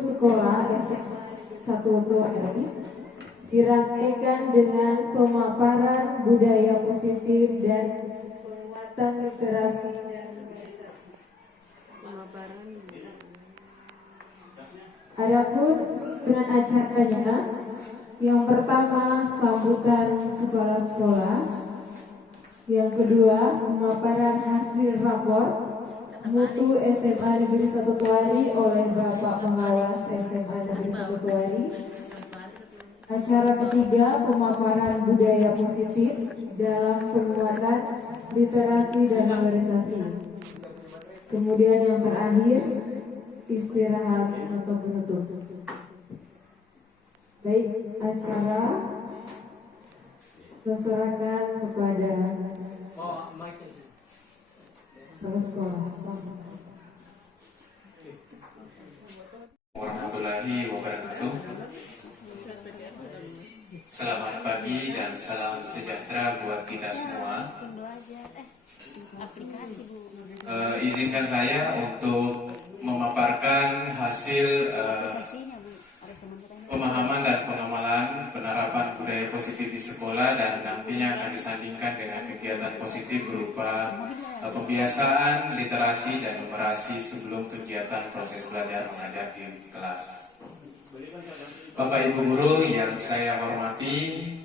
sekolah SMA 1 Tuwari dirangkaikan dengan pemaparan budaya positif dan penguatan literasi dan organisasi. Adapun susunan acaranya, yang pertama sambutan kepala sekolah, yang kedua pemaparan hasil rapor mutu SMA Negeri 1 Tuwari oleh Bapak Pengawas SMA Negeri 1 Tuwari. Acara ketiga pemaparan budaya positif dalam penguatan literasi dan organisasi. Kemudian yang terakhir istirahat atau penutup. Baik, acara terserahkan kepada kepala sekolah. Warahmatullahi wabarakatuh. Selamat pagi dan salam sejahtera buat kita semua. Izinkan saya untuk memaparkan hasil pemahaman dan pengamalan penerapan budaya positif di sekolah dan nantinya akan disandingkan dengan kegiatan positif berupa pembiasaan literasi dan numerasi sebelum kegiatan proses belajar mengajar di kelas. Bapak Ibu guru yang saya hormati,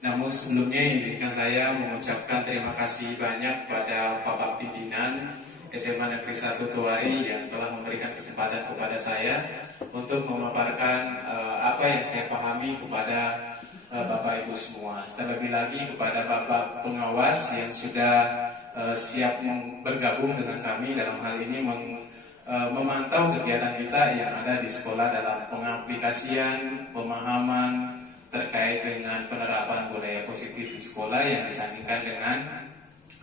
namun sebelumnya izinkan saya mengucapkan terima kasih banyak kepada Bapak Pimpinan SMA Negeri 1 Tuwari yang telah memberikan kesempatan kepada saya untuk memaparkan apa yang saya pahami kepada Bapak Ibu semua. Terlebih lagi kepada Bapak Pengawas yang sudah siap bergabung dengan kami dalam hal ini memantau kegiatan kita yang ada di sekolah dalam pengaplikasian, pemahaman terkait dengan penerapan budaya positif di sekolah yang disandingkan dengan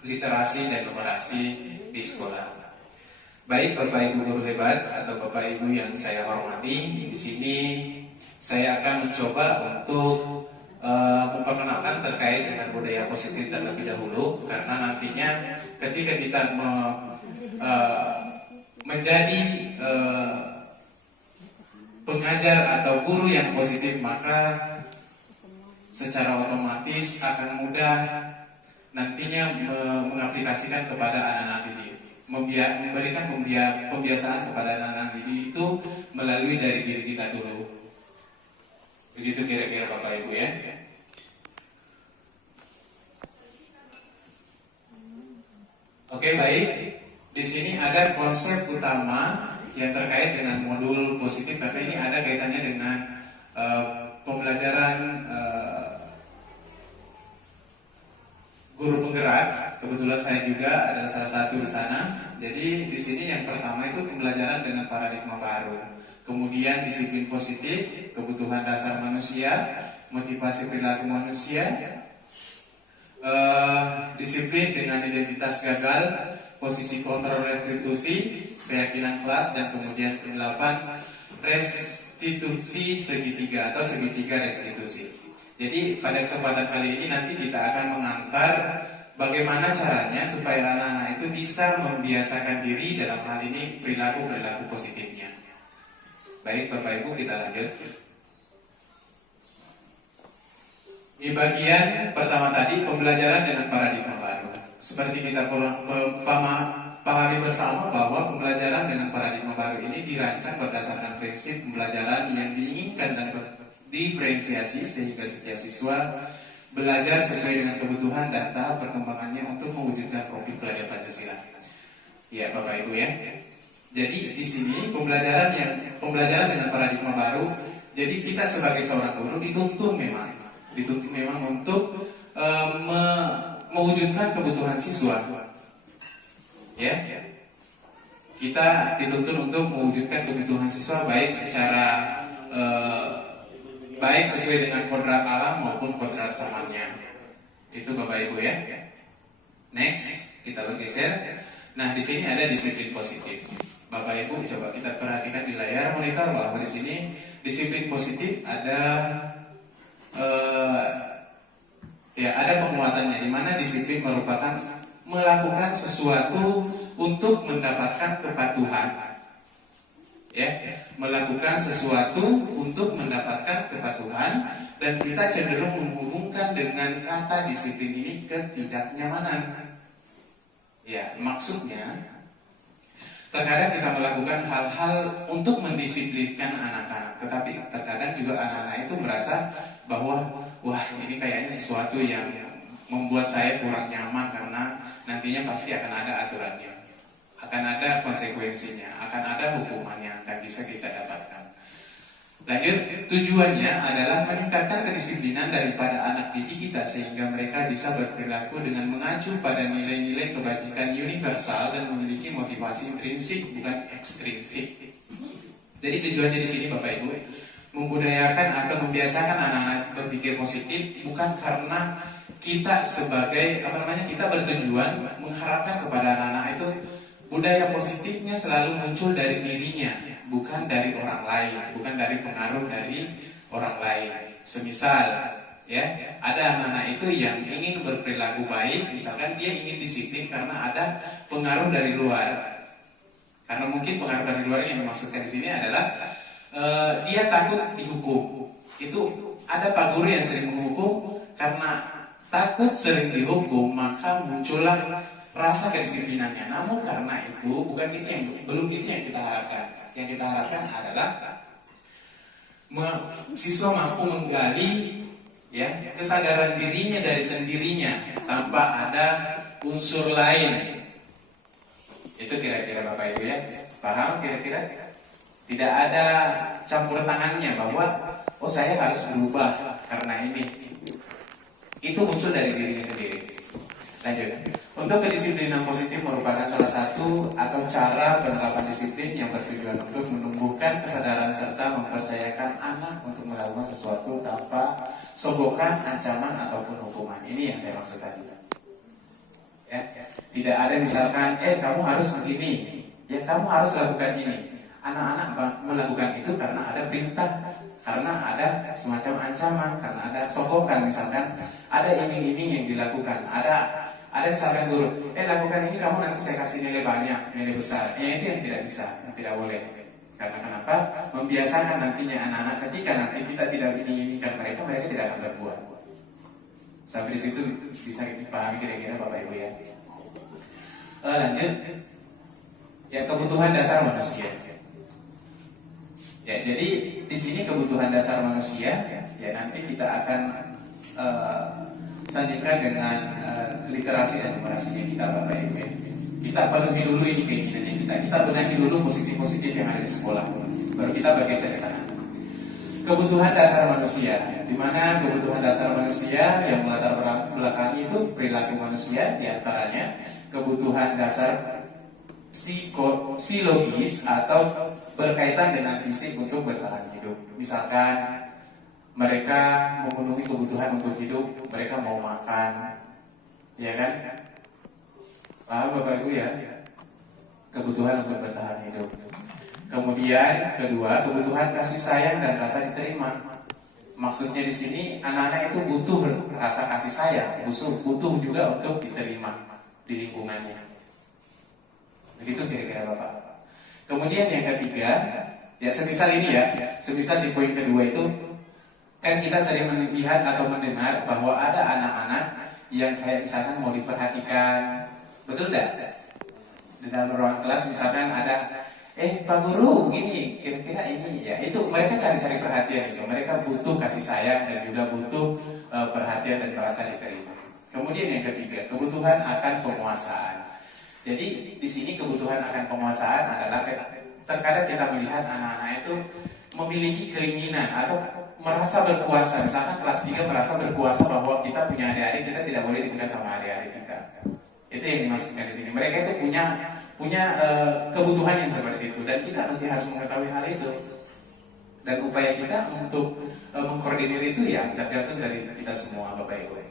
literasi dan numerasi di sekolah. Baik Bapak Ibu guru hebat atau Bapak Ibu yang saya hormati, di sini saya akan mencoba untuk memperkenalkan terkait dengan budaya positif terlebih dahulu, karena nantinya ketika kita menjadi pengajar atau guru yang positif, maka secara otomatis akan mudah nantinya mengaplikasikan kepada anak-anak didik, memberikan pembiasaan kepada anak-anak didik itu melalui dari diri kita dulu. Begitu kira-kira Bapak Ibu ya. Oke, baik. Di sini ada konsep utama yang terkait dengan modul positif, karena ini ada kaitannya dengan pembelajaran guru penggerak. Kebetulan saya juga adalah salah satu di sana. Jadi di sini yang pertama itu pembelajaran dengan paradigma baru. Kemudian disiplin positif, kebutuhan dasar manusia, motivasi perilaku manusia, disiplin dengan identitas gagal, posisi kontrol restitusi, keyakinan kelas, dan kemudian ke-8 restitusi segitiga atau segitiga restitusi. Jadi pada kesempatan kali ini nanti kita akan mengantar bagaimana caranya supaya anak-anak itu bisa membiasakan diri dalam hal ini perilaku-perilaku positifnya. Baik Bapak Ibu, kita lanjut. Di bagian pertama tadi pembelajaran dengan paradigma baru. Seperti kita pahami bersama bahwa pembelajaran dengan paradigma baru ini dirancang berdasarkan prinsip pembelajaran yang diinginkan dan diferensiasi sehingga setiap siswa belajar sesuai dengan kebutuhan dan tahap perkembangannya untuk mewujudkan profil belajar Pancasila. Ya Bapak Ibu ya. Jadi di sini pembelajaran dengan paradigma baru. Jadi kita sebagai seorang guru dituntut memang untuk mewujudkan kebutuhan siswa. Ya. Kita dituntut untuk mewujudkan kebutuhan siswa baik secara baik sesuai dengan kodrat alam maupun kodrat zamannya. Itu Bapak Ibu ya. Next, kita bergeser. Nah, di sini ada disiplin positif. Bapak Ibu coba kita perhatikan di layar monitor bahwa di sini disiplin positif ada ada penguatannya, di mana disiplin merupakan melakukan sesuatu untuk mendapatkan kepatuhan. ya, melakukan sesuatu untuk mendapatkan kepatuhan, dan kita cenderung menghubungkan dengan kata disiplin ini ketidaknyamanan. Ya, maksudnya terkadang kita melakukan hal-hal untuk mendisiplinkan anak-anak, tetapi terkadang juga anak-anak itu merasa bahwa wah, ini kayaknya sesuatu yang membuat saya kurang nyaman karena nantinya pasti akan ada aturannya, akan ada konsekuensinya, akan ada hukuman yang akan bisa kita dapatkan. Lanjut, tujuannya adalah meningkatkan kedisiplinan daripada anak didik kita sehingga mereka bisa berperilaku dengan mengacu pada nilai-nilai kebajikan universal dan memiliki motivasi intrinsik bukan ekstrinsik. Jadi tujuannya di sini Bapak Ibu, membudayakan atau membiasakan anak-anak berpikir positif bukan karena kita sebagai kita bertujuan mengharapkan kepada anak-anak itu budaya positifnya selalu muncul dari dirinya, bukan dari orang lain, bukan dari pengaruh dari orang lain. Semisal, ya, ada anak-anak itu yang ingin berperilaku baik, misalkan dia ingin disiplin karena ada pengaruh dari luar. Karena mungkin pengaruh dari luar yang dimaksudkan di sini adalah dia takut dihukum. Itu ada Pak Guru yang sering menghukum karena takut sering dihukum, maka muncullah rasa kedisiplinannya. Namun karena itu belum itu yang kita harapkan. Yang kita harapkan adalah siswa mampu menggali, ya, kesadaran dirinya dari sendirinya tanpa ada unsur lain. Itu kira-kira Bapak Ibu ya, paham kira-kira? Tidak ada campur tangannya bahwa oh saya harus berubah karena ini. Itu muncul dari dirinya sendiri. Lanjut. Untuk kedisiplinan positif merupakan salah satu atau cara penerapan disiplin yang bertujuan untuk menumbuhkan kesadaran serta mempercayakan anak untuk melakukan sesuatu tanpa sogokan, ancaman ataupun hukuman. Ini yang saya maksud tadi. Ya. Tidak ada misalkan, kamu harus begini, ya kamu harus lakukan ini. Anak-anak melakukan itu karena ada perintah, karena ada semacam ancaman, karena ada sogokan, misalkan ada iming-iming yang dilakukan, ada misalkan guru, lakukan ini kamu nanti saya kasih nilai banyak, nilai besar. Itu yang tidak bisa, yang tidak boleh. Karena kenapa? Membiasakan nantinya anak-anak ketika nanti kita tidak iming-imingkan mereka tidak akan berbuat. Sampai di situ bisa dipahami kira-kira Bapak Ibu ya. Lanjut, ya, kebutuhan dasar manusia. Ya, jadi di sini kebutuhan dasar manusia, ya nanti kita akan sandingkan dengan literasi dan numerasinya kita Bapak Ibu. Kita penuhi dulu ini keinginannya kita benahi dulu positif-positif yang ada di sekolah, baru kita bergeser ke sana. Kebutuhan dasar manusia, di mana kebutuhan dasar manusia yang melatar belakangi itu perilaku manusia, diantaranya kebutuhan dasar psikologis atau berkaitan dengan fisik untuk bertahan hidup. Misalkan mereka memenuhi kebutuhan untuk hidup, mereka mau makan, ya kan? Paham Bapak Ibu ya? Kebutuhan untuk bertahan hidup. Kemudian kedua, kebutuhan kasih sayang dan rasa diterima. Maksudnya di sini anak-anak itu butuh rasa kasih sayang, butuh juga untuk diterima di lingkungannya. Begitu kira-kira Bapak. Kemudian yang ketiga, ya semisal ini ya, semisal di poin kedua itu kan kita sering melihat atau mendengar bahwa ada anak-anak yang kayak misalkan mau diperhatikan, betul tidak? Di dalam ruang kelas misalkan ada Pak Guru begini, kira-kira ini ya, itu mereka cari-cari perhatian itu. Mereka butuh kasih sayang dan juga butuh perhatian dan merasa diterima. Kemudian yang ketiga, kebutuhan akan penguasaan. Jadi di sini kebutuhan akan penguasaan adalah terkadang kita melihat anak-anak itu memiliki keinginan atau merasa berkuasa. Misalkan kelas 3 merasa berkuasa bahwa kita punya adik-adik, kita tidak boleh ditekan sama adik-adik kita. Itu yang dimaksudkan di sini. Mereka itu punya kebutuhan yang seperti itu, dan kita mesti harus mengetahui hal itu. Dan upaya kita untuk mengkoordinir itu ya tergantung dari kita semua Bapak Ibu.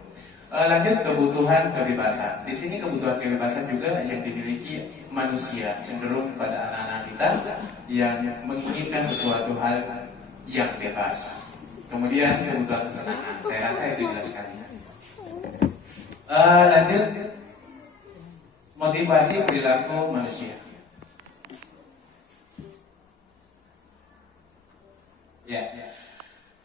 Lanjut, kebutuhan kebebasan. Di sini kebutuhan kebebasan juga yang dimiliki manusia, cenderung pada anak-anak kita yang menginginkan sesuatu hal yang bebas. Kemudian kebutuhan kesenangan. Saya rasa itu jelas sekali. Lanjut, motivasi perilaku manusia. Ya,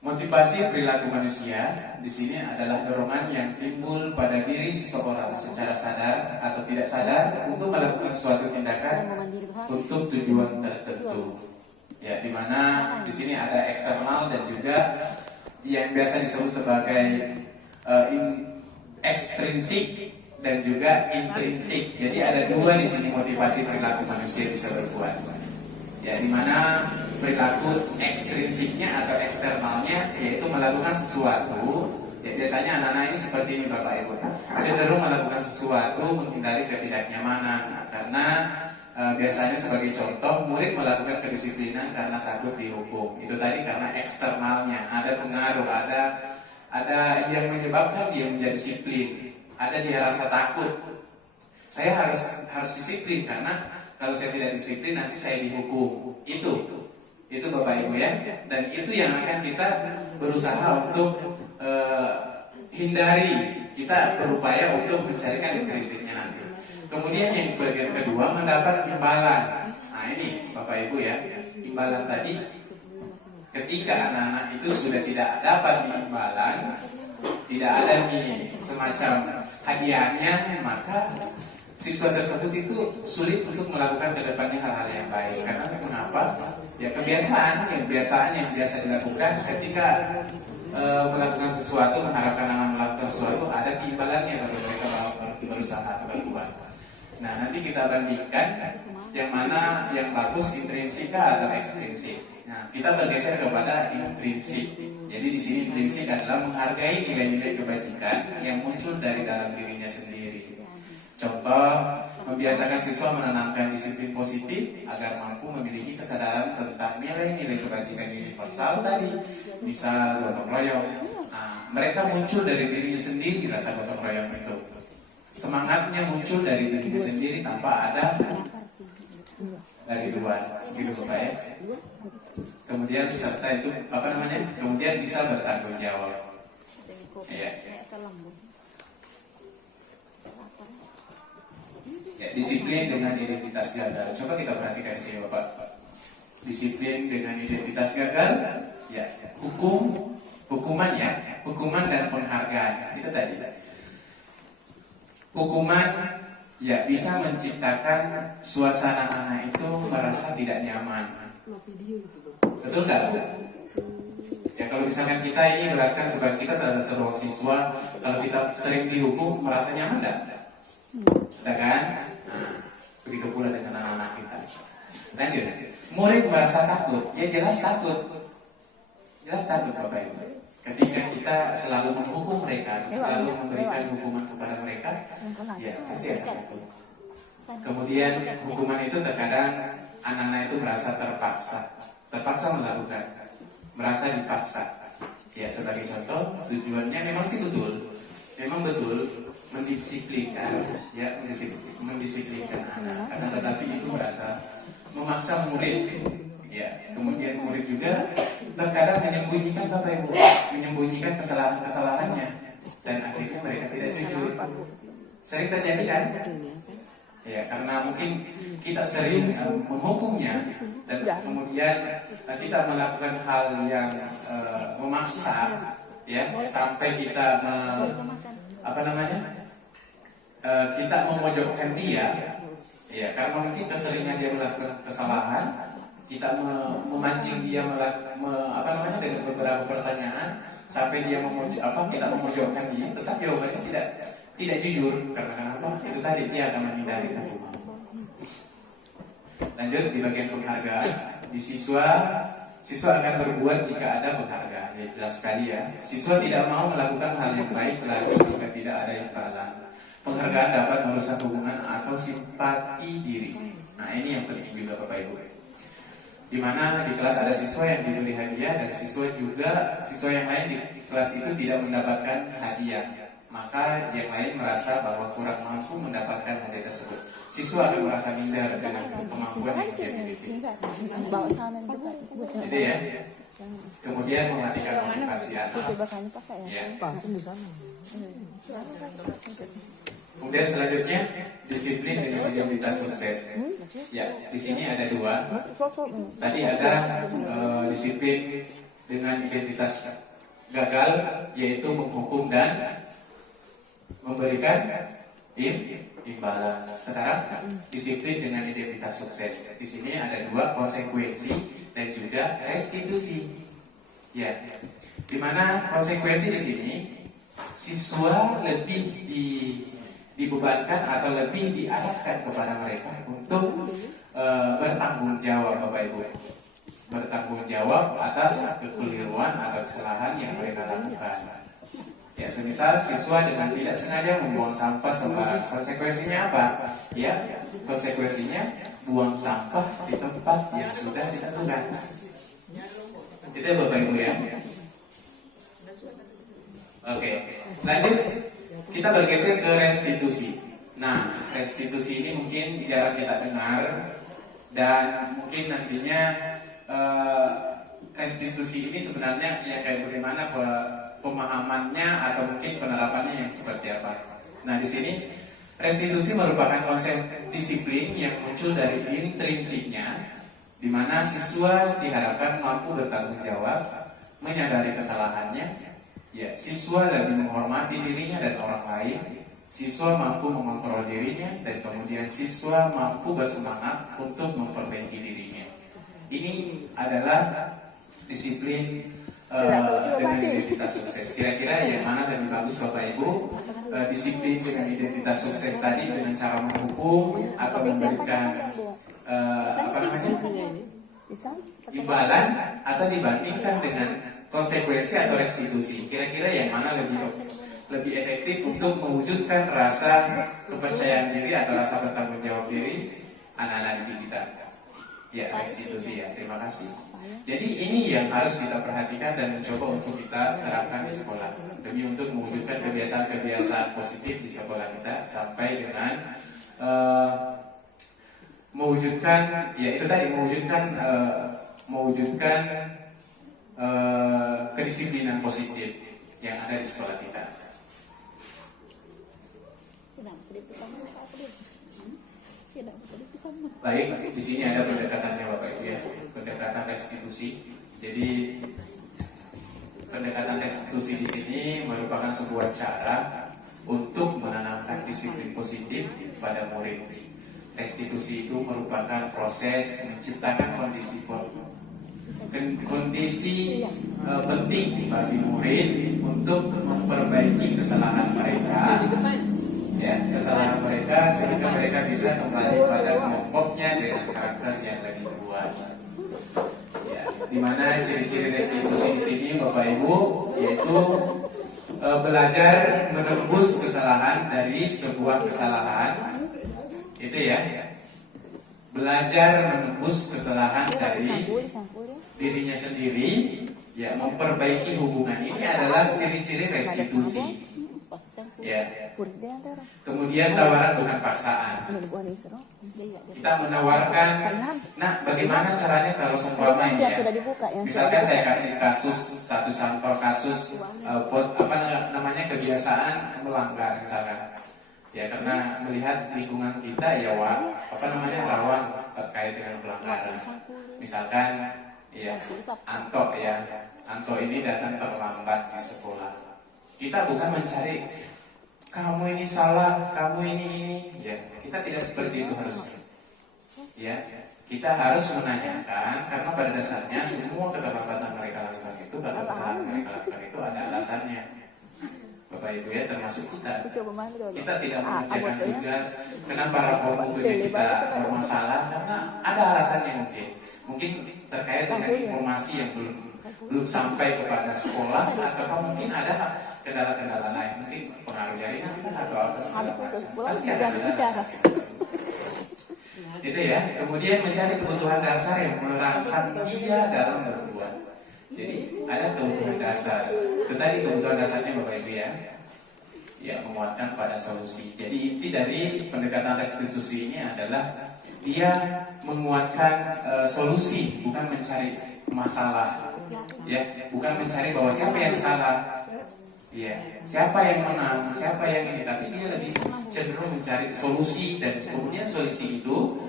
motivasi perilaku manusia di sini adalah dorongan yang timbul pada diri seseorang secara sadar atau tidak sadar untuk melakukan suatu tindakan untuk tujuan tertentu. Ya, di mana di sini ada eksternal dan juga yang biasa disebut sebagai ekstrinsik dan juga intrinsik. Jadi ada dua di sini motivasi perilaku manusia bisa berbuat. Ya, di mana perilaku ekstrinsiknya atau eksternalnya yaitu melakukan sesuatu. Ya, biasanya anak-anak ini seperti ini Bapak Ibu, cenderung melakukan sesuatu menghindari ketidaknyamanan. Karena biasanya sebagai contoh, murid melakukan kedisiplinan karena takut dihukum. Itu tadi karena eksternalnya, ada pengaruh, ada yang menyebabkan dia menjadi disiplin. Ada dia rasa takut. Saya harus disiplin karena kalau saya tidak disiplin nanti saya dihukum. Itu Bapak Ibu ya. Dan itu yang akan kita berusaha untuk hindari. Kita berupaya untuk mencarikan definisinya nanti. Kemudian yang bagian kedua, mendapat imbalan. Nah ini Bapak Ibu ya, imbalan tadi ketika anak-anak itu sudah tidak dapat imbalan, tidak ada nih semacam hadiahnya, maka siswa tersebut itu sulit untuk melakukan ke depannya hal-hal yang baik. Karena kenapa? Ya kebiasaan yang biasa dilakukan ketika melakukan sesuatu, mengharapkan anak melakukan sesuatu, ada imbalannya baru mereka berusaha atau berbuat. Nah nanti kita bandingkan yang mana yang bagus, intrinsik atau ekstrinsik. Nah kita bergeser kepada intrinsik. Jadi di sini intrinsik adalah menghargai nilai-nilai kebajikan yang muncul dari dalam dirinya sendiri. Contoh, membiasakan siswa menanamkan disiplin positif agar mampu memiliki kesadaran tentang nilai-nilai kebajikan universal tadi. Misal gotong royong. Nah, mereka muncul dari dirinya sendiri rasa gotong royong itu. Semangatnya muncul dari dirinya sendiri tanpa ada dari luar. Gitu Bapak ya. Kemudian serta itu kemudian bisa bertanggung jawab. Ya. Ya, disiplin dengan identitas gagal. Coba kita perhatikan sini Bapak. Disiplin dengan identitas gagal, ya, hukuman dan penghargaan. Itu tadi. Hukuman ya bisa menciptakan suasana anak itu merasa tidak nyaman. Betul nggak? Ya kalau misalkan kita ini berlakukan sebagai kita seorang siswa, kalau kita sering dihukum merasa nyaman nggak? Tidak kan? Nah, begitu pula dengan anak-anak kita. Lanjut. Murid merasa takut, ya jelas takut Bapak Ibu. Ketika kita selalu menghukum mereka, selalu memberikan hukuman kepada mereka, ya pasti akan takut. Kemudian hukuman itu terkadang anak-anak itu merasa terpaksa melakukan, merasa dipaksa. Ya sebagai contoh, tujuannya memang betul mendisiplinkan, ya mendisiplinkan anak. Karena tetapi itu merasa memaksa murid, ya. Kemudian murid juga terkadang menyembunyikan menyembunyikan kesalahannya, dan akhirnya mereka tidak jujur. Sering terjadi kan? Ya, karena mungkin kita sering menghukumnya dan kita melakukan hal yang memaksa, ya, sampai kita kita memojokkan dia, ya, karena mungkin keseringan dia melakukan kesalahan, kita memancing dia dengan beberapa pertanyaan sampai dia kita memojokkan dia, tetapi jawabannya tidak jujur. Karena kenapa? Itu tadi dia akan menghindari hukuman. Lanjut di bagian penghargaan. Di siswa akan berbuat jika ada penghargaan. Ya jelas sekali ya. Siswa tidak mau melakukan hal yang baik lagi jika tidak ada imbalan. Penghargaan dapat merusak hubungan atau simpati diri. Nah ini yang penting juga Bapak Ibu. Di mana di kelas ada siswa yang diberi hadiah dan siswa yang lain di kelas itu tidak mendapatkan hadiah. Maka yang lain merasa bahwa kurang mampu mendapatkan hadiah tersebut. Siswa akan merasa minder dengan kemampuan yang dia miliki. Jadi ya. Kemudian mematikan motivasi anak. Ya. Kemudian selanjutnya disiplin dengan identitas sukses. Ya, di sini ada dua. Tadi ada disiplin dengan identitas gagal, yaitu menghukum dan memberikan imbalan. Sekarang disiplin dengan identitas sukses. Di sini ada dua, konsekuensi dan juga restitusi. Ya, dimana konsekuensi di sini siswa lebih dibebankan atau lebih diarahkan kepada mereka untuk bertanggung jawab, Bapak Ibu, bertanggung jawab atas kekeliruan atau kesalahan yang mereka lakukan. Ya, semisal siswa dengan tidak sengaja membuang sampah sembarangan, konsekuensinya apa? Ya, konsekuensinya buang sampah di tempat yang sudah ditentukan. Itu Bapak Ibu ya. Oke, lanjut kita bergeser ke restitusi. Nah, restitusi ini mungkin jarang kita dengar dan mungkin nantinya restitusi ini sebenarnya ya kayak bagaimana pemahamannya atau mungkin penerapannya yang seperti apa. Nah, di sini restitusi merupakan konsep disiplin yang muncul dari intrinsiknya, di mana siswa diharapkan mampu bertanggung jawab, menyadari kesalahannya. Ya, siswa lebih menghormati dirinya dan orang lain. Siswa mampu mengontrol dirinya dan kemudian siswa mampu bersemangat untuk memperbaiki dirinya. Ini adalah disiplin dengan identitas sukses. Kira-kira yang mana lebih bagus Bapak Ibu? Disiplin dengan identitas sukses tadi dengan cara menghukum atau memberikan imbalan, atau dibandingkan dengan konsekuensi atau restitusi? Kira-kira yang mana lebih efektif untuk mewujudkan rasa kepercayaan diri atau rasa bertanggung jawab diri anak-anak didik kita? Ya, restitusi ya. Terima kasih. Jadi ini yang harus kita perhatikan dan mencoba untuk kita terapkan di sekolah demi untuk mewujudkan kebiasaan-kebiasaan positif di sekolah kita sampai dengan mewujudkan ya itu tadi mewujudkan kedisiplinan positif yang ada di sekolah kita. Baik, di sini ada pendekatannya Bapak Ibu ya, pendekatan restitusi. Jadi pendekatan restitusi di sini merupakan sebuah cara untuk menanamkan disiplin positif pada murid. Restitusi itu merupakan proses menciptakan kondisi penting bagi murid untuk memperbaiki kesalahan mereka. Ya, kesalahan mereka sehingga mereka bisa kembali pada kelompoknya dengan karakter yang lebih kuat. Ya, dimana ciri-ciri restitusi di sini Bapak Ibu yaitu belajar menembus kesalahan dari sebuah kesalahan. Itu ya, belajar menembus kesalahan dari dirinya sendiri. Ya, memperbaiki hubungan ini adalah ciri-ciri restitusi. Ya. Kemudian tawaran bukan paksaan. Kita menawarkan. Nah, bagaimana caranya kalau seumpama ini ya? Misalkan saya kasih satu contoh kasus kebiasaan melanggar misalkan. Ya, karena melihat lingkungan kita ya rawan terkait dengan pelanggaran. Misalkan ya Anto ini datang terlambat di sekolah. Kita bukan mencari kamu ini salah, kamu ini. Ya, kita tidak seperti itu harusnya. Ya, kita harus menanyakan karena pada dasarnya semua keterlambatan mereka lakukan itu, kesalahan mereka lakukan itu ada alasannya. Bapak Ibu ya, termasuk kita. Kita tidak mengerjakan tugas. Kenapa rapor kita bermasalah? Karena ada alasannya mungkin terkait dengan informasi yang belum sampai kepada sekolah atau mungkin ada kendala-kendala lain, mungkin pengaruh jaringan atau apa segala macam. Pasti ada alasan. Itu ya. Kemudian mencari kebutuhan dasar yang merangsang dia dalam berbuat. Jadi ada kebutuhan dasar. Itu tadi kebutuhan dasarnya Bapak Ibu ya. Ya, menguatkan pada solusi. Jadi inti dari pendekatan restitusi ini adalah dia menguatkan solusi, bukan mencari masalah. Ya, bukan mencari bahwa siapa yang salah. Ya, siapa yang menang, siapa yang ini, tapi dia lebih cenderung mencari solusi dan kemudian solusi itu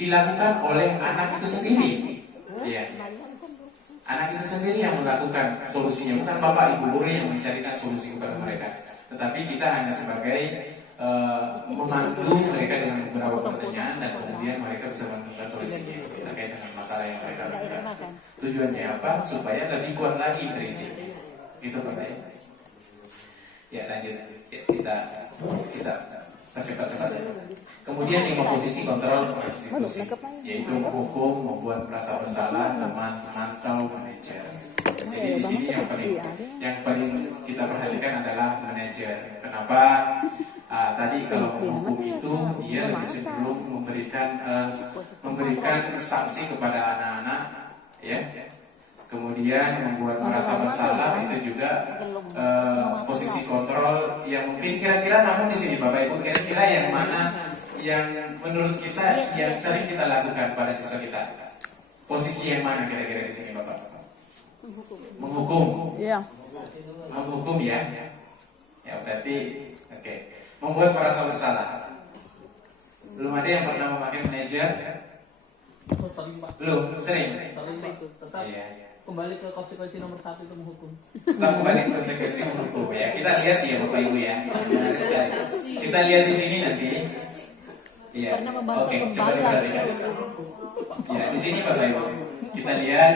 dilakukan oleh anak itu sendiri. Ya. Anak itu sendiri yang melakukan solusinya, bukan bapak ibu guru yang mencarikan solusi kepada mereka. Tetapi kita hanya sebagai memandu mereka dengan beberapa pertanyaan dan kemudian mereka bisa menemukan solusinya terkait dengan masalah yang mereka lakukan. Tujuannya apa? Supaya lebih kuat lagi berisi. Itu Bapak ya. Ya lanjut, ya, kita percepat-cepat saja. Kemudian 5 posisi kontrol institusi, yaitu menghukum, membuat merasa bersalah, teman, mantau, manajer. Jadi di sini yang paling kita perhatikan adalah manajer. Kenapa? Tadi kalau menghukum itu dia lebih cenderung memberikan sanksi kepada anak-anak, ya. Kemudian membuat merasa bersalah itu juga posisi kontrol yang mungkin kira-kira, namun di sini Bapak Ibu kira-kira yang mana yang menurut kita yang sering kita lakukan pada siswa kita? Posisi yang mana kira-kira di sini Bapak? Menghukum. Iya. Menghukum ya. Ya berarti oke. Membuat merasa bersalah. Belum ada yang pernah memakai manajer? Belum, sering. Tetap kembali ke konsekuensi nomor 1 itu menghukum. Tetap kembali ke konsekuensi menghukum ya. Kita lihat ya Bapak Ibu ya. Kita lihat di sini nanti. Iya. Oke, coba diperhatikan. Ya, di sini Bapak Ibu. Kita lihat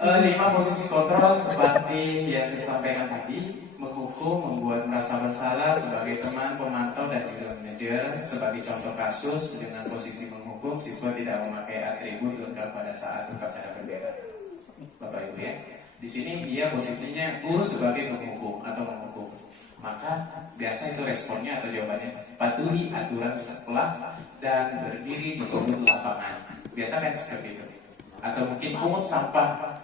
5 posisi kontrol seperti yang saya sampaikan tadi. Menghukum, membuat merasa bersalah sebagai teman, pemantau, dan juga manajer. Sebagai contoh kasus, dengan posisi menghukum, siswa tidak memakai atribut lengkap pada saat upacara bendera. Bapak Ibu ya, di sini dia posisinya guru sebagai penghukum atau menghukum. Maka biasa itu responnya atau jawabannya, patuhi aturan sekolah dan berdiri di sudut lapangan. Biasa kan seperti itu. Atau mungkin pungut sampah,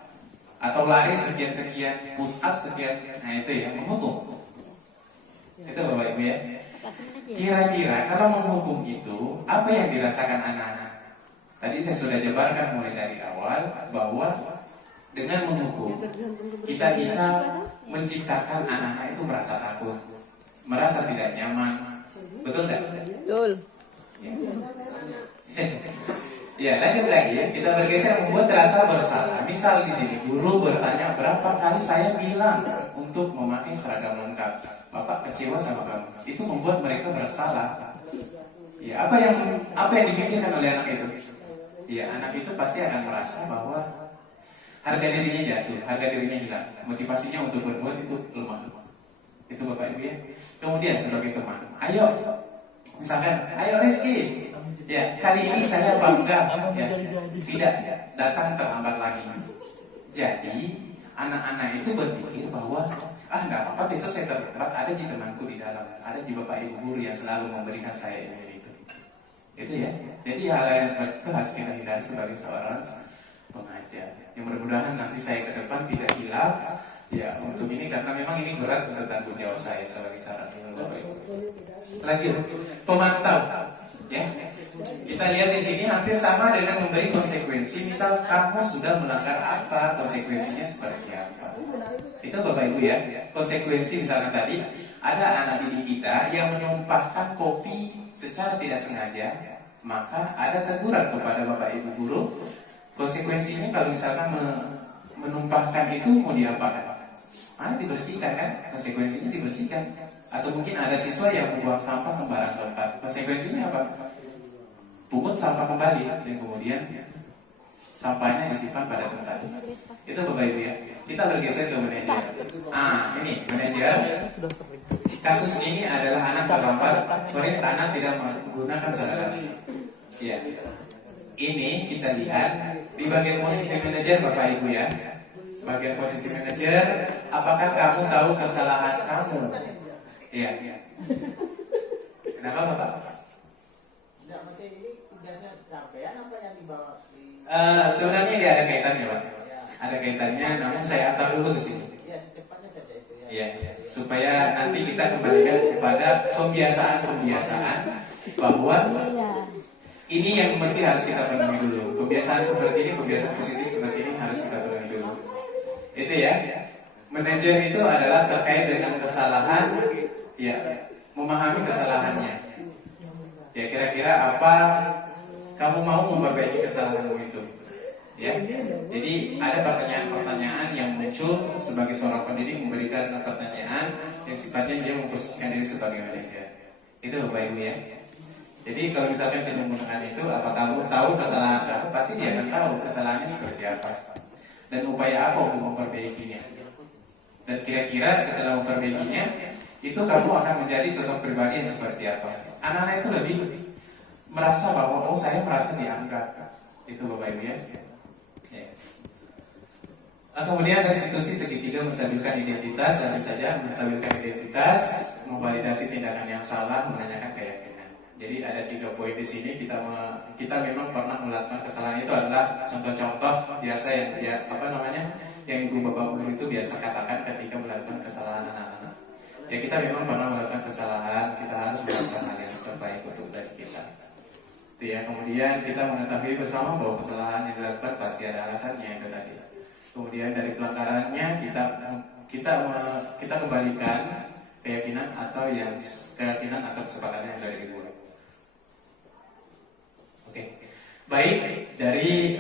atau lari sekian-sekian, push up sekian. Nah itu ya, menghukum. Itu Bapak Ibu ya. Kira-kira kalau menghukum itu, apa yang dirasakan anak-anak? Tadi saya sudah jabarkan mulai dari awal bahwa dengan menghukum kita bisa menciptakan anak-anak itu merasa takut, merasa tidak nyaman. Betul tidak? Betul. Ya, lanjut lagi ya. Kita bergeser membuat rasa bersalah. Misal di sini guru bertanya, berapa kali saya bilang untuk memakai seragam lengkap. Bapak kecewa sama kamu. Itu membuat mereka bersalah. Ya, apa yang dipikirkan oleh anak itu? Ya, anak itu pasti akan merasa bahwa harga dirinya jatuh, harga dirinya hilang. Motivasinya untuk berbuat itu lemah. Itu Bapak Ibu ya. Kemudian sebagai teman, ayo, misalkan, ayo Rizky. Ya, kali ini saya bangga ya, tidak datang terlambat lagi. Jadi, anak-anak itu berpikir bahwa enggak apa-apa, besok saya terlambat, ada di temanku di dalam, ada di Bapak Ibu guru yang selalu memberikan saya ini itu. Itu ya. Jadi hal yang seperti itu harus kita hindari sebagai seorang pengajar. Yang mudah-mudahan nanti saya ke depan tidak hilang ya untuk ini, karena memang ini berat untuk tanggung jawab saya sebagai seorang Bapak Ibu. Lanjut, pemantau. Ya, kita lihat di sini hampir sama dengan memberi konsekuensi. Misal kamu sudah melanggar apa, konsekuensinya seperti apa. Itu Bapak Ibu ya. Konsekuensi misalkan tadi ada anak didik kita yang menumpahkan kopi secara tidak sengaja, maka ada teguran kepada Bapak Ibu guru. Konsekuensinya kalau misalkan menumpahkan itu mau diapakan? Dibersihkan kan? Konsekuensinya dibersihkan. Atau mungkin ada siswa yang membuang sampah sembarang tempat. Konsekuensinya apa? Pungut sampah kembali dan kemudian sampahnya disimpan pada tempat. Itu Bapak Ibu ya. Kita bergeser ke manajer. Ini manajer. Kasus ini adalah anak terdampar. Anak tidak menggunakan seragam. Ya. Ini kita lihat di bagian posisi manajer Bapak Ibu ya. Bagian posisi manajer, apakah kamu tahu kesalahan kamu? Iya. Kenapa Bapak? Tidak, masih ini tugasnya sampean apa yang dibawa di... Sebenarnya dia ada kaitannya Pak. Ada kaitannya, namun saya antar dulu ke sini. Ya, secepatnya saja itu ya. Iya, supaya nanti kita kembalikan kepada kebiasaan-kebiasaan bahwa ini yang mesti harus kita penuhi dulu. Kebiasaan seperti ini, kebiasaan positif seperti ini harus kita penuhi dulu. Itu ya. Manajer itu adalah terkait dengan kesalahan, ya, memahami kesalahannya. Ya, kira-kira apa kamu mau memperbaiki kesalahanmu itu. Ya, jadi ada pertanyaan-pertanyaan yang muncul sebagai seorang pendidik memberikan pertanyaan yang sifatnya dia memposisikan diri sebagai manajer. Itu Bapak Ibu ya. Jadi kalau misalkan tidak menggunakan itu, apa kamu tahu kesalahan kamu? Pasti dia akan tahu kesalahannya seperti apa dan upaya apa untuk memperbaikinya. Dan kira-kira setelah memperbaikinya, itu kamu akan menjadi sosok pribadi yang seperti apa. Anak-anak itu lebih merasa bahwa saya merasa dianggap. Itu Bapak Ibu ya. Kemudian restitusi segitiga menstabilkan identitas, tentu saja menstabilkan identitas, memvalidasi tindakan yang salah, menanyakan keyakinan. Jadi ada 3 poin di sini. Kita memang pernah melakukan kesalahan. Itu adalah contoh-contoh biasa yang ibu bapak guru itu biasa katakan ketika melakukan kesalahan anak-anak. Ya, kita memang pernah melakukan kesalahan. Kita harus melakukan hal yang terbaik untuk dari kita. Itu ya. Kemudian kita mengetahui bersama bahwa kesalahan yang dilakukan pasti ada alasannya itu tadi. Kemudian dari pelanggarannya kita kembalikan keyakinan atau kesepakatan yang sudah dibuat. Oke. Baik, dari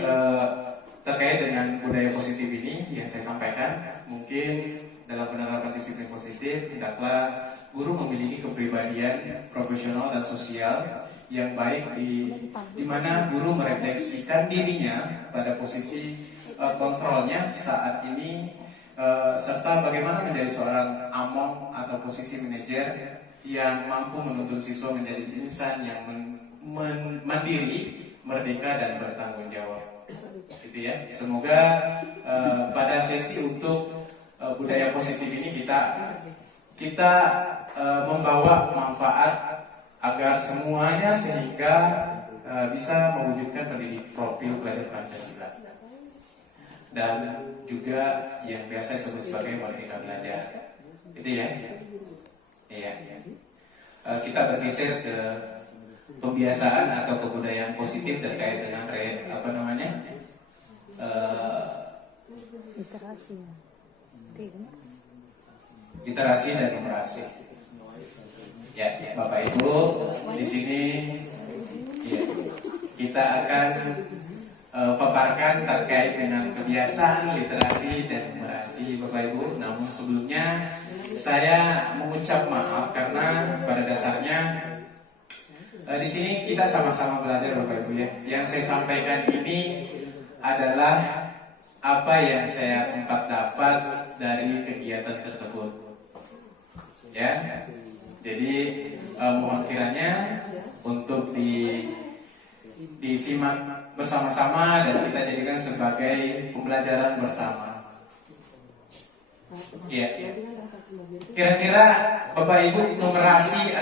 terkait dengan budaya positif ini yang saya sampaikan, mungkin dalam penerapan disiplin positif hendaklah guru memiliki kepribadian profesional dan sosial yang baik di mana guru merefleksikan dirinya pada posisi kontrolnya saat ini, serta bagaimana menjadi seorang among atau posisi manajer yang mampu menuntun siswa menjadi insan yang mandiri, merdeka dan bertanggung jawab. Gitu ya. Semoga pada sesi untuk budaya positif ini kita membawa manfaat agar semuanya sehingga bisa mewujudkan pendidik profil pelajar Pancasila. Dan juga yang biasa disebut sebagai merdeka belajar, itu ya. Iya. Kita bergeser ke pembiasaan atau kebudayaan positif terkait dengan literasi dan numerasi. Ya, Bapak Ibu, di sini ya, kita akan paparkan terkait dengan kebiasaan literasi dan numerasi Bapak Ibu. Namun sebelumnya saya mengucap maaf karena pada dasarnya di sini kita sama-sama belajar Bapak Ibu ya. Yang saya sampaikan ini adalah apa yang saya sempat dapat dari kegiatan tersebut. Ya. Jadi mohon kiranya untuk disimak bersama-sama dan kita jadikan sebagai pembelajaran bersama. Iya. Kira-kira Bapak Ibu literasi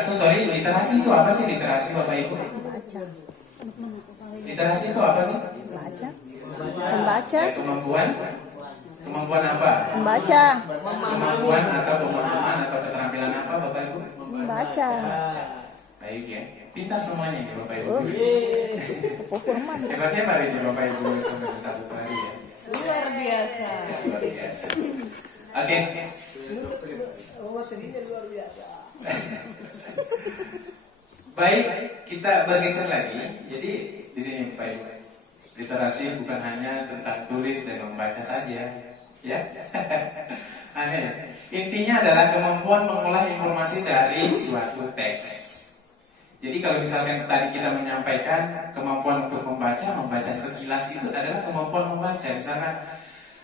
itu apa sih literasi Bapak Ibu? Literasi itu apa sih? Membaca. Kemampuan apa? Membaca. Kemampuan atau pemahaman atau keterampilan apa Bapak Ibu? Membaca. Baik ya. Pintar semuanya ya Bapak Ibu. Hebat itu Bapak Ibu sampai satu hari ya. Luar biasa. Luar biasa. Oke. Baik, kita bergeser lagi. Jadi di sini Bapak Ibu, literasi bukan hanya tentang tulis dan membaca saja, ya. Intinya adalah kemampuan mengolah informasi dari suatu teks. Jadi kalau misalkan tadi kita menyampaikan kemampuan untuk membaca sekilas itu adalah kemampuan membaca. Misalkan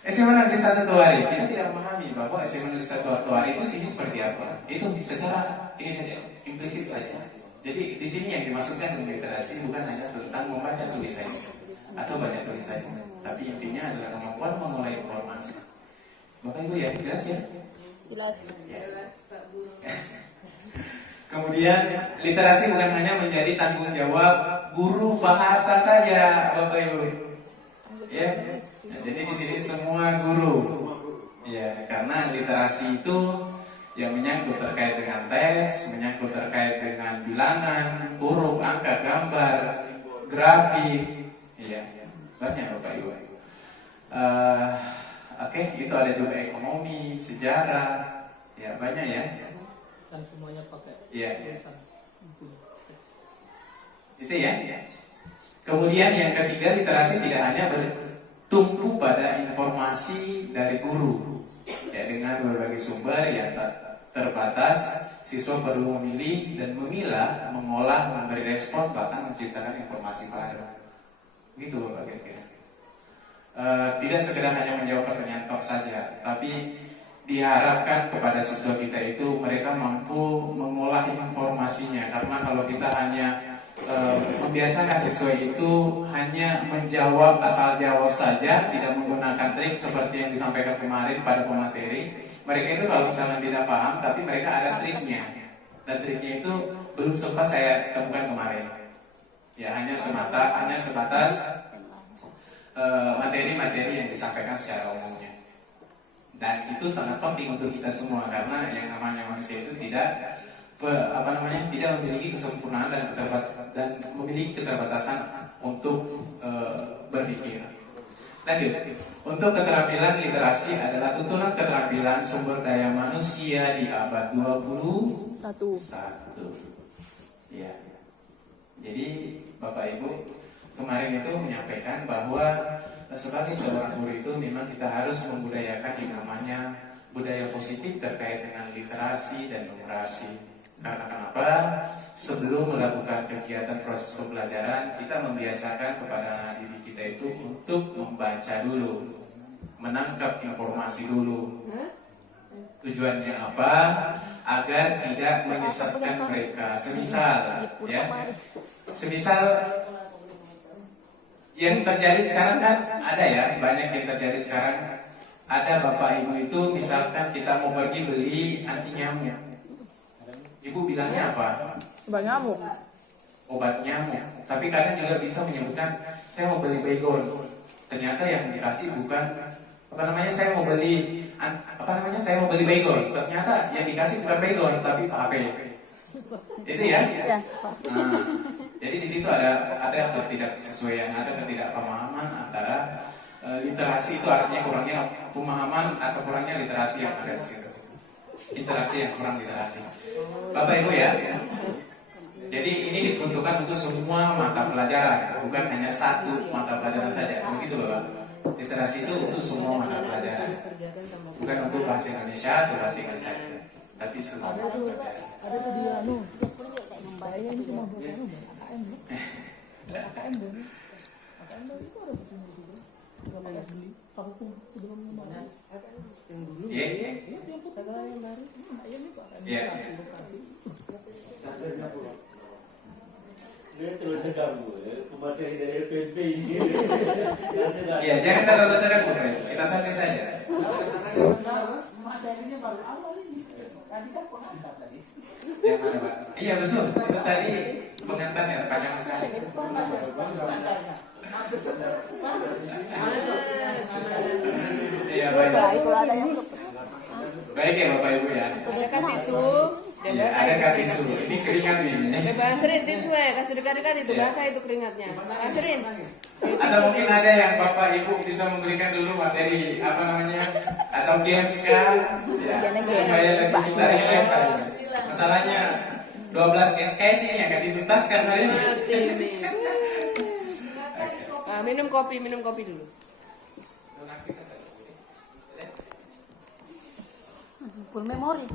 SMA Negeri 1 Tuari, kita tidak memahami bahwa SMA Negeri 1 Tuari itu sini seperti apa. Itu secara ini saja, implisit saja. Jadi di sini yang dimaksudkan dengan literasi bukan hanya tentang membaca tulisannya atau baca tulisannya, tapi intinya adalah kemampuan mengolah informasi. Bapak Ibu ya, jelas ya? Jelas. Kemudian literasi bukan hanya menjadi tanggung jawab guru bahasa saja, Bapak Ibu. Ya. Nah, jadi di sini semua guru. Ya, karena literasi itu yang menyangkut terkait dengan teks, menyangkut terkait dengan bilangan, huruf, angka, gambar, grafik. Ya, banyak Bapak Ibu. Oke, itu ada juga ekonomi, sejarah. Ya, banyak ya. Kan semuanya pakai Iya. tulisan. Itu ya. Kemudian yang ketiga, literasi tidak hanya bertumpu pada informasi dari guru, ya, dengan berbagai sumber yang tak terbatas, siswa perlu memilih dan memilah, mengolah, memberi respon, bahkan menciptakan informasi baru. Gitu Bapak kira-kira. Tidak sekedar hanya menjawab pertanyaan tok saja, tapi diharapkan kepada siswa kita itu mereka mampu mengolah informasinya. Karena kalau kita hanya membiasakan siswa itu hanya menjawab asal jawab saja, tidak menggunakan trik seperti yang disampaikan kemarin pada pemateri, mereka itu kalau misalnya tidak paham, tapi mereka ada triknya, dan triknya itu belum sempat saya temukan kemarin. Ya, hanya sebatas materi-materi yang disampaikan secara umumnya. Dan itu sangat penting untuk kita semua, karena yang namanya manusia itu tidak memiliki kesempurnaan dan memiliki keterbatasan untuk berpikir. Lanjut, untuk keterampilan literasi adalah tuntunan keterampilan sumber daya manusia di abad 21. Ya. Jadi Bapak Ibu kemarin itu menyampaikan bahwa sebagai seorang guru itu memang kita harus membudayakan yang namanya budaya positif terkait dengan literasi dan numerasi. Karena kenapa? Sebelum melakukan kegiatan proses pembelajaran, kita membiasakan kepada diri kita itu untuk membaca dulu, menangkap informasi dulu. Tujuannya apa? Agar tidak menyesatkan mereka. Semisal yang terjadi sekarang kan ada ya, banyak yang terjadi sekarang. Ada bapak ibu itu misalkan kita mau pergi beli anti nyamuk, ibu bilangnya apa? Obat nyamuk. Obat nyamuk. Tapi kadang juga bisa menyebutkan saya mau beli baygon. Ternyata yang dikasih bukan saya mau beli baygon. Ternyata yang dikasih bukan baygon tapi HP. Itu ya? Ya. Nah, jadi di situ ada ketidaksesuaian, ada ketidakpemahaman antara literasi itu artinya kurangnya pemahaman atau kurangnya literasi yang ada di situ. Interaksi yang kurang literasi. Bapak Ibu ya. Jadi ini diperuntukkan untuk semua mata pelajaran, bukan hanya satu mata pelajaran saja. Begitu Bapak. Literasi itu untuk semua mata pelajaran. Bukan untuk bahasa Indonesia atau bahasa Inggris saja, tapi semua mata pelajaran. Ada tadi saya ini cuma KKM baru itu ada begini juga. Enggak pakai beli, vakum sebelumnya mana? Iya. Yang putih yang baru. Iya nih Pak. Iya. Dia terus terganggu ya, pemateri dari LPNP ini. Iya, jangan terlalu kita santai saja. Materinya baru awal ini. Tadi kan pengantar tadi. Yang mana Pak? Iya betul, itu tadi pengantarnya panjang sekali. Iya baik. Baik ya Bapak Ibu ya. Ada kan tisu, Iya, ada katisu. Ini keringat ini. Basarin tisu ya, kasih dekat-dekat itu basah itu keringatnya. Basarin. Atau mungkin ada yang Bapak Ibu bisa memberikan dulu materi atau games kan, ya, supaya lebih kita relax saja. Masalahnya 12 SKS ini akan dituntaskan hari ini. Minum kopi dulu. Full memori.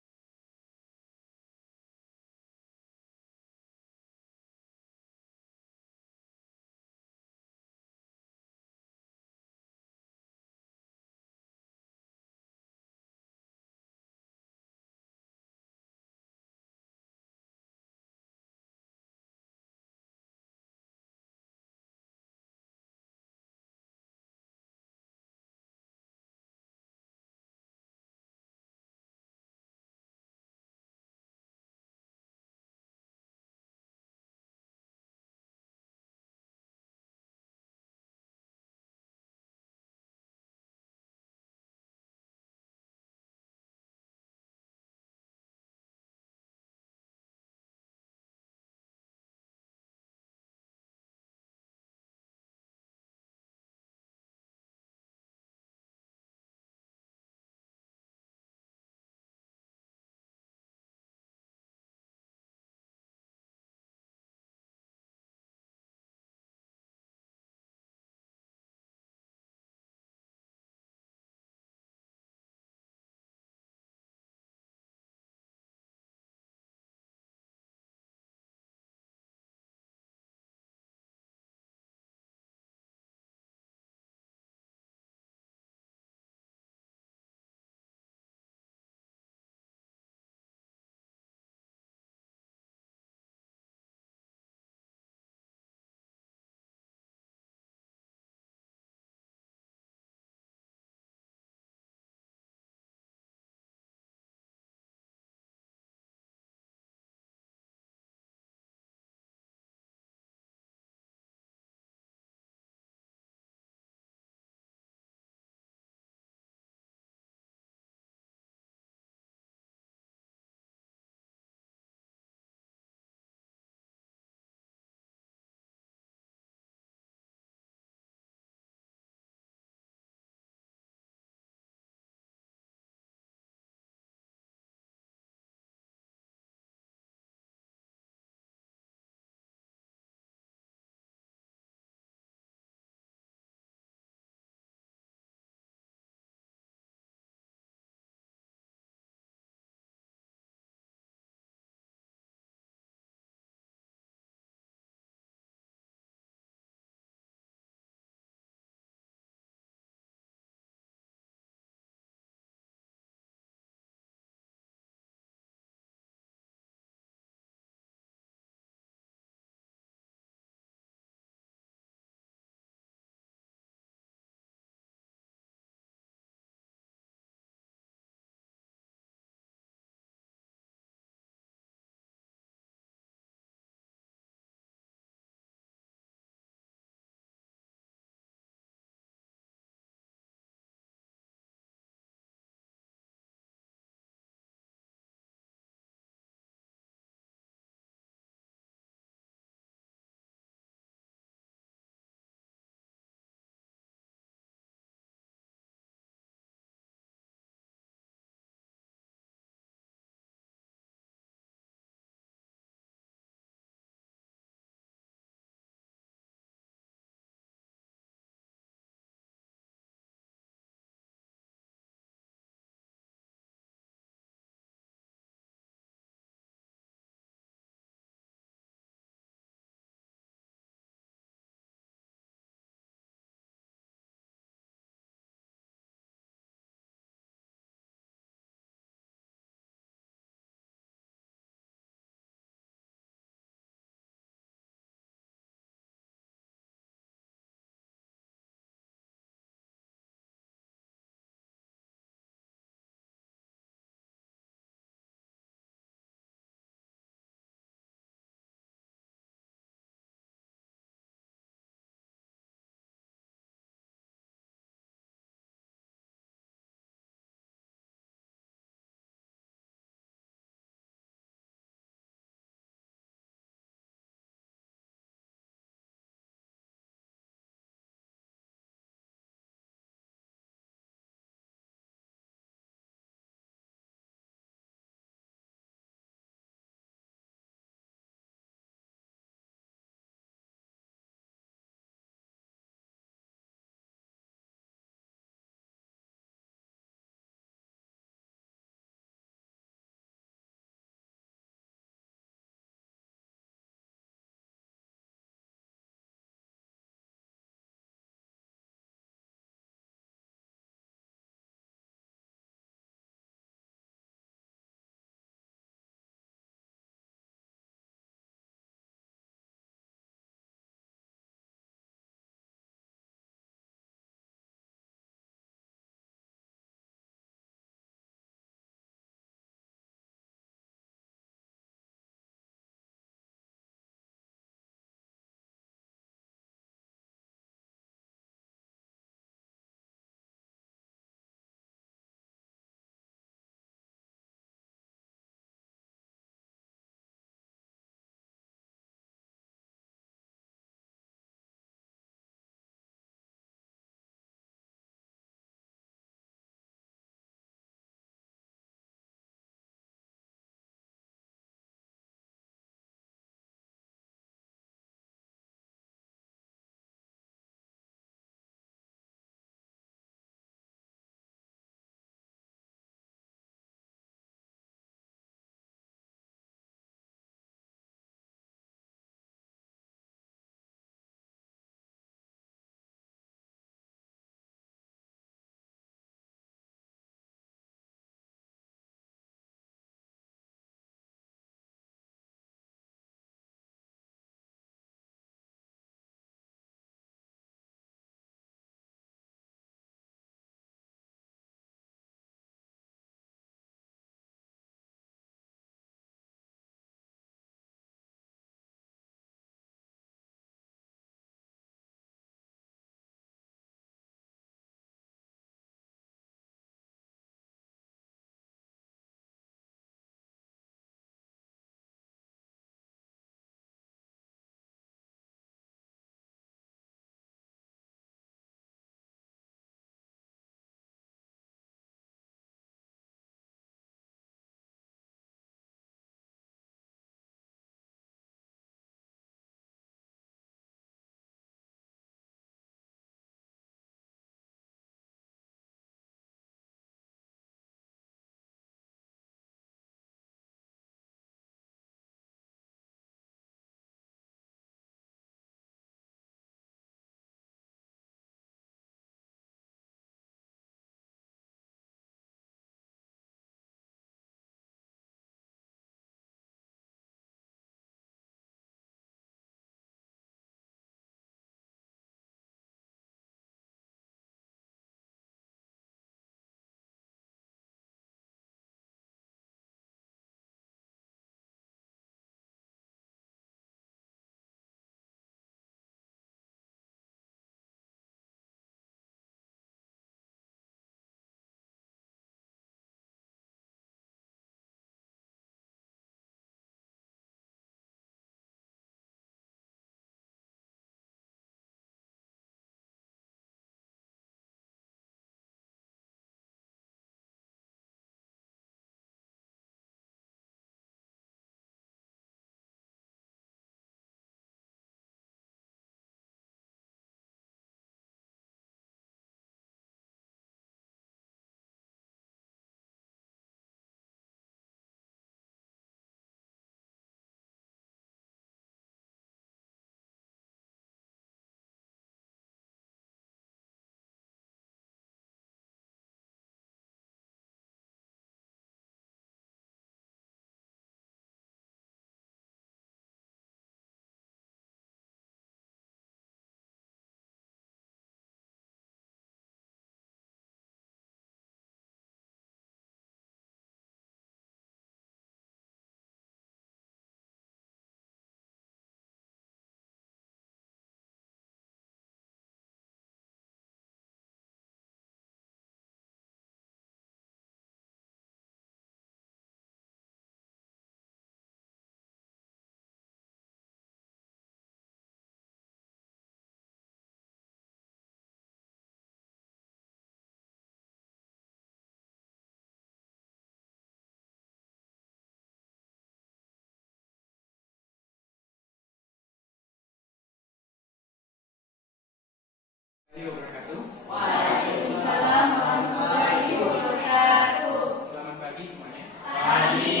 Waalaikumsalam warahmatullahi wabarakatuh. Selamat pagi semuanya. Pagi.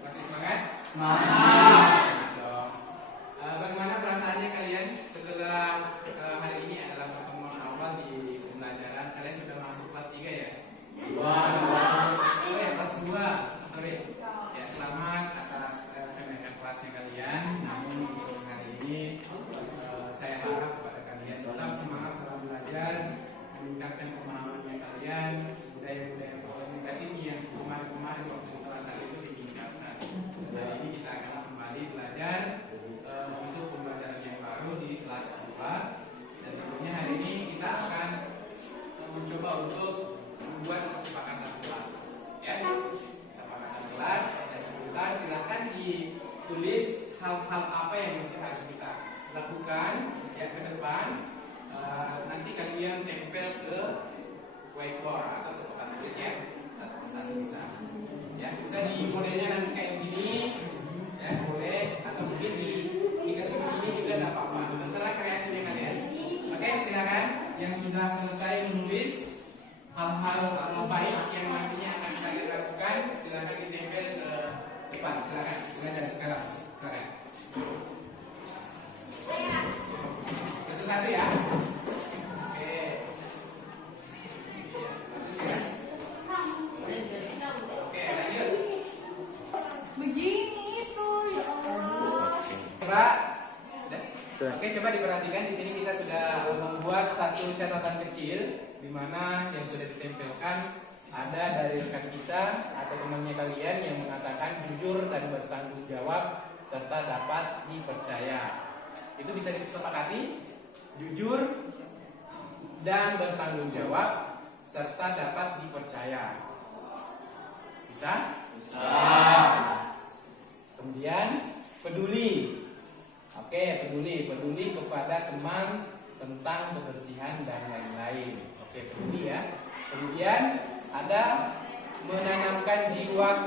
Masih semangat? Semangat. Dong. Bagaimana perasaannya kalian setelah hari ini adalah pertemuan awal di pembelajaran? Kalian sudah masuk kelas 3 ya? Oh ya, kelas 2. Sorry. Ya, selamat atas kenaikan kelasnya kalian. Namun untuk hari ini saya harap kepada kalian tetap semangat dalam belajar, meningkatkan pemahamannya kalian, budaya-budaya negatif yang kemarin-kemarin waktu di kelas 1 itu ditingkatkan. Hari ini kita akan kembali belajar untuk pembelajaran yang baru di kelas 2. Dan tentunya hari ini kita akan mencoba untuk membuat kesepakatan kelas. Ya, kesepakatan kelas. Dan sebentar silahkan ditulis hal-hal apa yang mesti harus kita lakukan ya ke depan. Nanti kalian tempel ke whiteboard atau ke papan tulis ya, satu persatu bisa. Ya, bisa di modelnya nanti kayak gini, ya boleh, atau mungkin dikasih begini juga tidak apa-apa. Terserah kreasinya kalian. Oke, silakan yang sudah selesai menulis hal-hal baik yang nantinya akan kalian lakukan, silakan ditempel ke depan. Silakan, belajar sekarang. Silakan. Satu ya. Oke. Bagus ya. Oke, lanjut. Begini itu ya Allah. Coba. Sudah? Oke, coba diperhatikan di sini kita sudah membuat satu catatan kecil di mana yang sudah ditempelkan ada dari rekan kita atau temannya kalian yang mengatakan jujur dan bertanggung jawab serta dapat dipercaya. Itu bisa disepakati? Jujur dan bertanggung jawab serta dapat dipercaya. Bisa? Bisa. Kemudian peduli. Oke, peduli kepada teman tentang kebersihan dan lain-lain. Oke, peduli ya. Kemudian ada menanamkan jiwa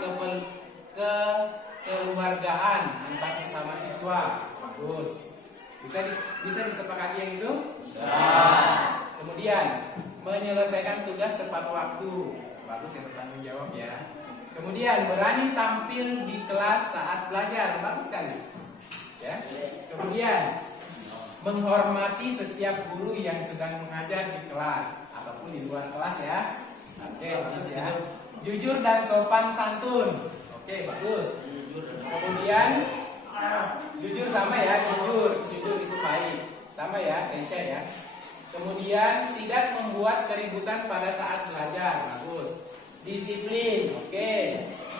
kekeluargaan antar sesama siswa. Bagus. Bisa disepakati yang itu? Bisa. Kemudian menyelesaikan tugas tepat waktu. Bagus ya, bertanggung jawab ya. Kemudian berani tampil di kelas saat belajar. Bagus sekali. Ya. Kemudian menghormati setiap guru yang sedang mengajar di kelas ataupun di luar kelas ya. Oke, bagus ya. Jujur dan sopan santun. Oke, bagus. Kemudian jujur sama ya, jujur itu baik, sama ya, Kesha ya. Kemudian tidak membuat keributan pada saat belajar, bagus. Disiplin, oke.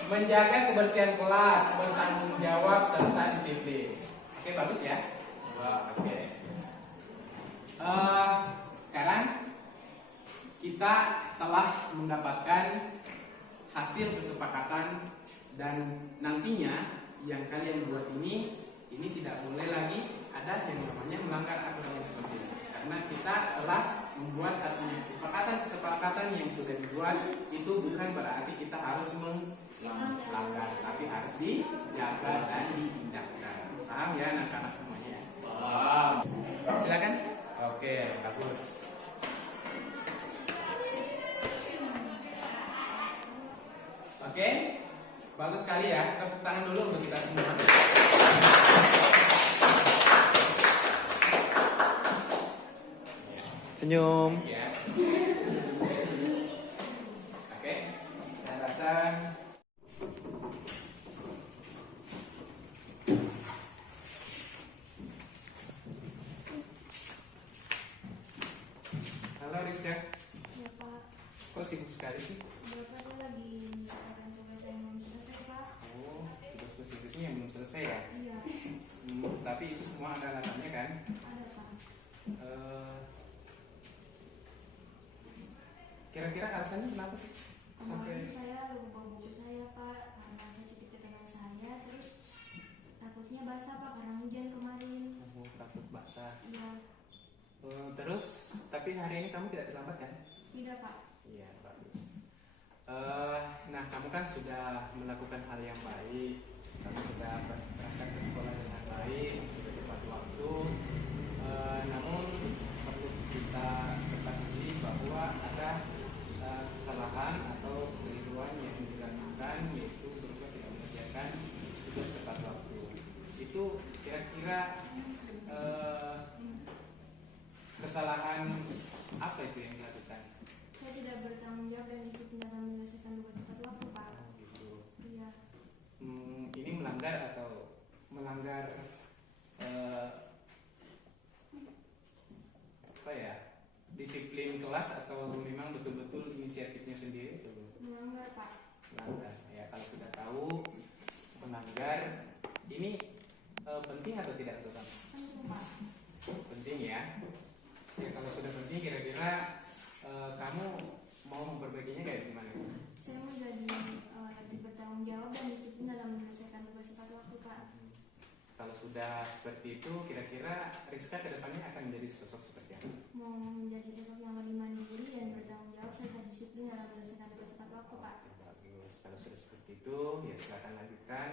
Menjaga kebersihan kelas, bertanggung jawab serta disiplin. Oke, bagus ya. Oke. Sekarang kita telah mendapatkan hasil kesepakatan dan nantinya yang kalian buat ini tidak boleh lagi ada yang namanya melanggar aturan yang seperti ini, karena kita telah membuat kesepakatan yang sudah dibuat itu bukan berarti kita harus melanggar, tapi harus dijaga dan diindahkan. Paham ya anak-anak semuanya? Paham. Silakan. Oke, bagus. Oke. Bagus sekali ya, tepuk tangan dulu untuk kita semua. Senyum. Ya. Oke, saya rasa halo Rizka. Ya Pak, Kok sibuk sekali sih? Bapak tuh lagi menyelesaikan tugas yang belum selesai Pak. Oh, tugas-tugasnya yang belum selesai ya? Iya, Tapi itu semua ada alasannya kan? ada Pak. Kira-kira alasannya kenapa sih? Kemarin saya lupa buku saya Pak, karena saya titip ke teman saya, terus takutnya basah Pak karena hujan kemarin. Takut basah. Iya, Terus, tapi hari ini kamu tidak terlambat kan? tidak Pak. Iya, bagus. Nah, kamu kan sudah melakukan hal yang baik. Kamu sudah berangkat ke sekolah dengan baik, sudah tepat waktu. Namun perlu kita ketahui bahwa ada kesalahan atau keliruan yang dilakukan, yaitu berupa tidak mengerjakan tugas tepat waktu. Itu kira-kira kesalahan apa itu yang dilakukan? Saya tidak bertanggung jawab dan disiplin dalam menyelesaikan tugas tepat waktu, Pak. Gitu. Iya. Ini melanggar atau melanggar apa ya, disiplin kelas atau memang betul-betul inisiatifnya sendiri? Melanggar, Pak. Melanggar. Ya, kalau sudah tahu melanggar, ini penting atau tidak untuk kamu? Penting, Pak. Penting ya. Ya, kalau sudah penting, kira-kira kamu mau memperbaikinya kayak gimana? Saya menjadi lebih bertanggung jawab dan disiplin dalam menyelesaikan tugas tepat waktu, Pak. Kalau sudah seperti itu, kira-kira Rizka kedepannya akan menjadi sosok seperti apa? Mau menjadi sosok yang lebih mandiri dan bertanggung jawab serta disiplin dalam menyelesaikan tugas tepat waktu, Pak. Bagus. Kalau sudah seperti itu, ya silakan lanjutkan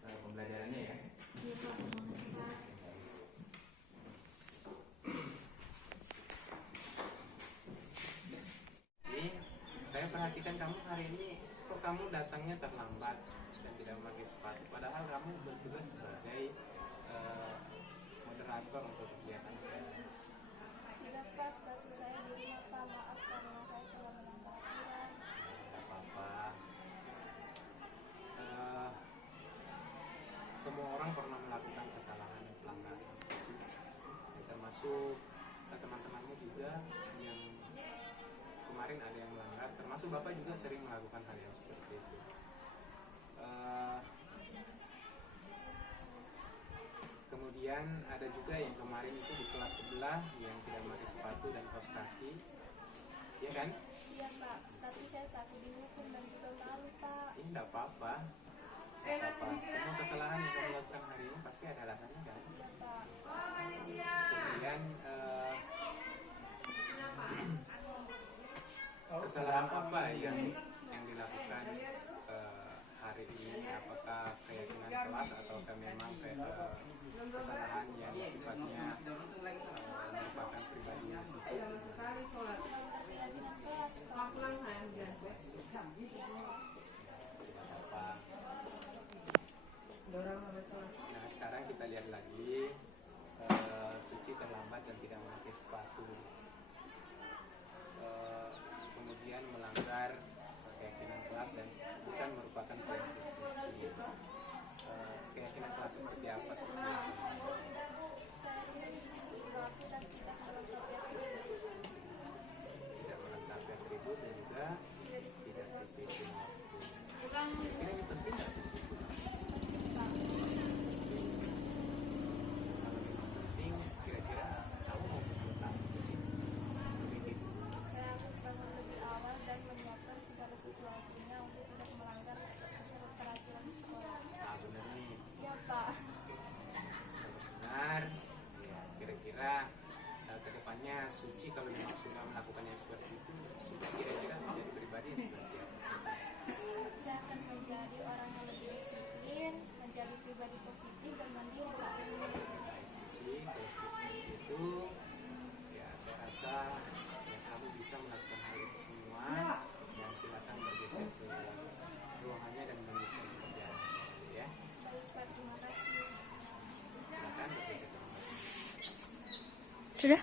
pembelajarannya ya. Iya, Pak. Terima kasih, Pak. Jadi, saya perhatikan kamu hari ini, kok kamu datangnya terlambat dan tidak memakai sepatu, padahal kamu bertugas sebagai moderator untuk kegiatan kelas. Tidak pas sepatu saya di rumah, Pak. Maaf karena saya telah melanggar aturan. Tidak apa-apa. Semua orang pernah melakukan kesalahan, pelanggaran, termasuk teman-temanmu juga yang kemarin ada yang melanggar, termasuk Bapak juga sering melakukan hal yang seperti itu. Kemudian ada juga yang kemarin itu di kelas sebelah yang tidak memakai sepatu dan kaos kaki, ya kan? Iya, Pak. Tapi saya takut dihukum dan juga malu, Pak. Ini tidak apa-apa. Semua kesalahan yang kamu lakukan hari ini pasti ada alasannya kan? Iya, Pak. Kemudian kesalahan apa yang dilakukan hari ini? Apakah keyakinan kelas atau memang kesalahan yang sifatnya merupakan pribadi yang suci? Keyakinan kelas, Pak. Apa? Nah, sekarang kita lihat lagi Suci terlambat dan tidak memakai sepatu, kemudian melanggar keyakinan kelas dan bukan merupakan prinsip Suci. Keyakinan kelas seperti apa Suci? Saya tidak disiplin waktu dan tidak melengkapi atribut. Tidak melengkapi atribut dan juga tidak disiplin waktu. Kira ini penting nggak sih? Penting, kira-kira kamu mau berbuat apa sih? Saya akan bangun lebih awal dan menyiapkan segala sesuatunya untuk tidak melanggar peraturan sekolah. Ah, benar nih. Ya, Pak. Benar. Ya, kira-kira kedepannya Suci kalau memang sudah melakukan yang seperti itu, Suci kira-kira menjadi pribadi yang seperti apa? Saya akan menjadi orang yang lebih disiplin, menjadi pribadi positif dan mandiri, Pak. Baik Suci, kalau sudah seperti itu, ya saya rasa ya, kamu bisa melakukan hal itu semua. Dan silakan bergeser ke ruangannya dan melanjutkan pekerjaan ya. Baik, Pak. Terima kasih. Silakan bergeser ke ruangannya. Sudah?